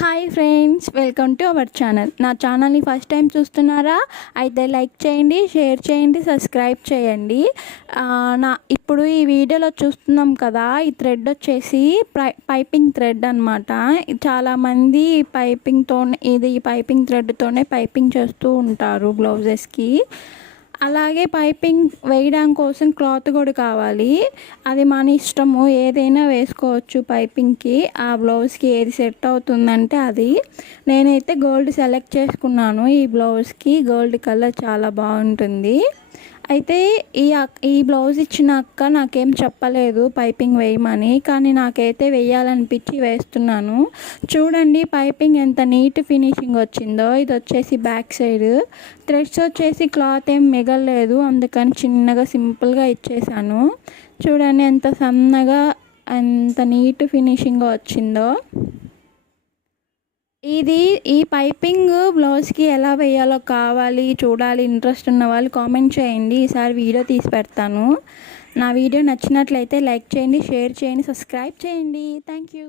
Hi friends, welcome to our channel. నా ఛానల్ని first time చూస్తున్నారా? అయితే లైక్ చేయండి, షేర్ చేయండి, సబ్స్క్రైబ్ చేయండి. ఇప్పుడు ఈ వీడియోలో చూస్తున్నాం కదా, ఈ థ్రెడ్ వచ్చేసి పైపింగ్ థ్రెడ్ అనమాట. చాలామంది ఈ పైపింగ్ థ్రెడ్తోనే పైపింగ్ చేస్తూ ఉంటారు బ్లౌజెస్కి. అలాగే పైపింగ్ వేయడం కోసం క్లాత్ కూడా కావాలి. అది మన ఇష్టము, ఏదైనా వేసుకోవచ్చు పైపింగ్కి. ఆ బ్లౌజ్కి ఏది సెట్ అవుతుందంటే అది. నేనైతే గోల్డ్ సెలెక్ట్ చేసుకున్నాను. ఈ బ్లౌజ్కి గోల్డ్ కలర్ చాలా బాగుంటుంది. అయితే ఈ బ్లౌజ్ ఇచ్చిన అక్క నాకేం చెప్పలేదు పైపింగ్ వేయమని, కానీ నాకైతే వేయాలనిపించి వేస్తున్నాను. చూడండి పైపింగ్ ఎంత నీట్ ఫినిషింగ్ వచ్చిందో. ఇది వచ్చేసి బ్యాక్ సైడ్ థ్రెడ్స్ వచ్చేసి క్లాత్ ఏం మిగలలేదు, అందుకని చిన్నగా సింపుల్గా ఇచ్చేసాను. చూడండి ఎంత సన్నగా ఎంత నీట్ ఫినిషింగ్ వచ్చిందో. ఈ పైపింగ్ బ్లౌజ్కి ఎలా వేయాలో చూడాలి ఇంట్రెస్ట్ ఉన్న వాళ్ళు కామెంట్ చేయండి. ఈసారి వీడియో తీసి పెడతాను. నా వీడియో నచ్చినట్లయితే లైక్ చేయండి, షేర్ చేయండి, సబ్స్క్రైబ్ చేయండి. Thank you.